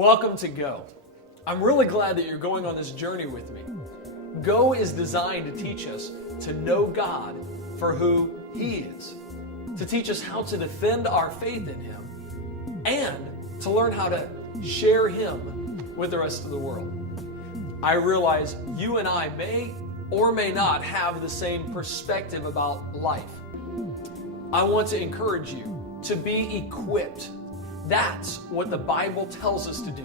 Welcome to Go. I'm really glad that you're going on this journey with me. Go is designed to teach us to know God for who He is, to teach us how to defend our faith in Him, and to learn how to share Him with the rest of the world. I realize you and I may or may not have the same perspective about life. I want to encourage you to be equipped. That's what the Bible tells us to do.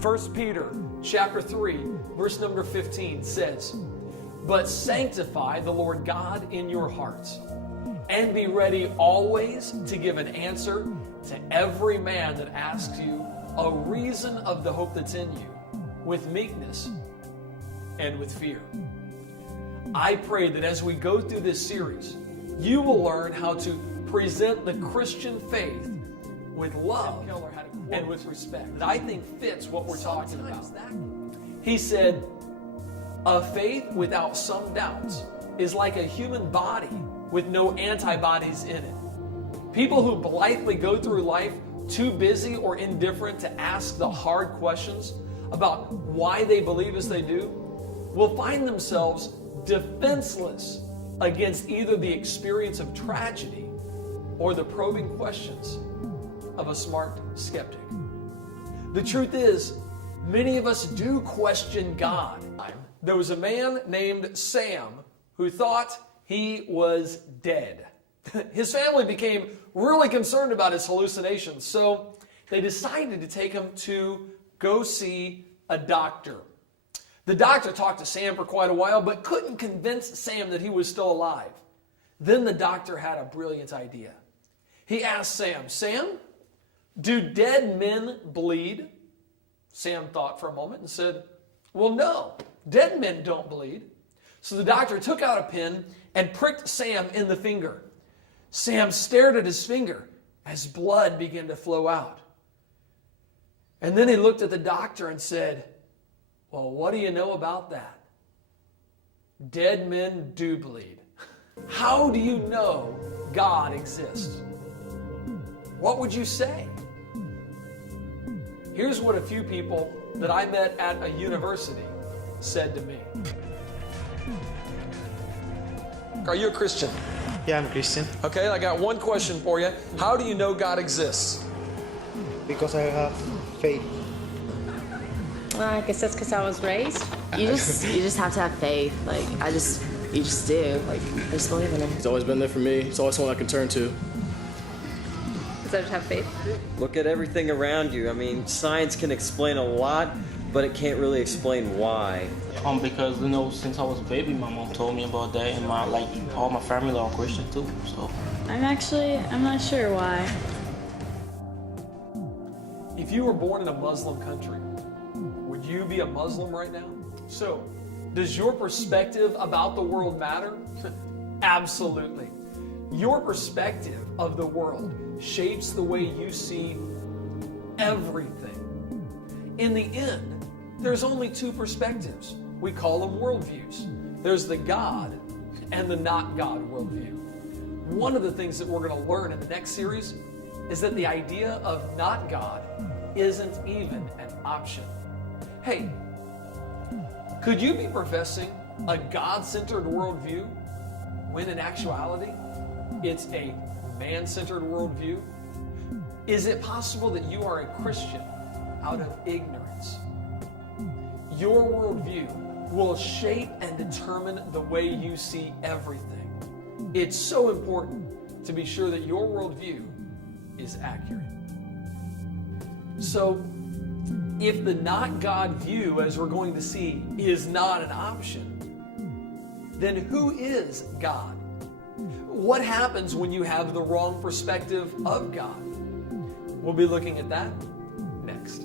1 Peter chapter 3, verse number 15 says, "But sanctify the Lord God in your hearts, and be ready always to give an answer to every man that asks you a reason of the hope that's in you, with meekness and with fear." I pray that as we go through this series, you will learn how to present the Christian faith with love and with respect that I think fits what we're talking about. He said, "A faith without some doubts is like a human body with no antibodies in it." People who blithely go through life too busy or indifferent to ask the hard questions about why they believe as they do will find themselves defenseless against either the experience of tragedy or the probing questions of a smart skeptic. The truth is, many of us do question God. There was a man named Sam who thought he was dead. His family became really concerned about his hallucinations, so they decided to take him to go see a doctor. The doctor talked to Sam for quite a while, but couldn't convince Sam that he was still alive. Then the doctor had a brilliant idea. He asked Sam, "Sam, do dead men bleed?" Sam thought for a moment and said, "Well, no, dead men don't bleed." So the doctor took out a pin and pricked Sam in the finger. Sam stared at his finger as blood began to flow out. And then he looked at the doctor and said, "Well, what do you know about that? Dead men do bleed." How do you know God exists? What would you say? Here's what a few people that I met at a university said to me. Are you a Christian? Yeah, I'm a Christian. Okay, I got one question for you. How do you know God exists? Because I have faith. Well, I guess that's because I was raised. You just have to have faith. You just do. I just believe in Him. He's always been there for me. He's always someone I can turn to. Because I just have faith. Look at everything around you. I mean, science can explain a lot, but it can't really explain why. Because since I was a baby, my mom told me about that, and all my family are Christian too. So I'm not sure why. If you were born in a Muslim country, would you be a Muslim right now? So, does your perspective about the world matter? Absolutely. Your perspective of the world shapes the way you see everything. In the end, there's only two perspectives. We call them worldviews. There's the God and the not God worldview. One of the things that we're going to learn in the next series is that the idea of not God isn't even an option. Hey, could you be professing a God-centered worldview when in actuality it's a man-centered worldview? Is it possible that you are a Christian out of ignorance? Your worldview will shape and determine the way you see everything. It's so important to be sure that your worldview is accurate. So, if the not God view, as we're going to see, is not an option, then who is God? What happens when you have the wrong perspective of God? We'll be looking at that next.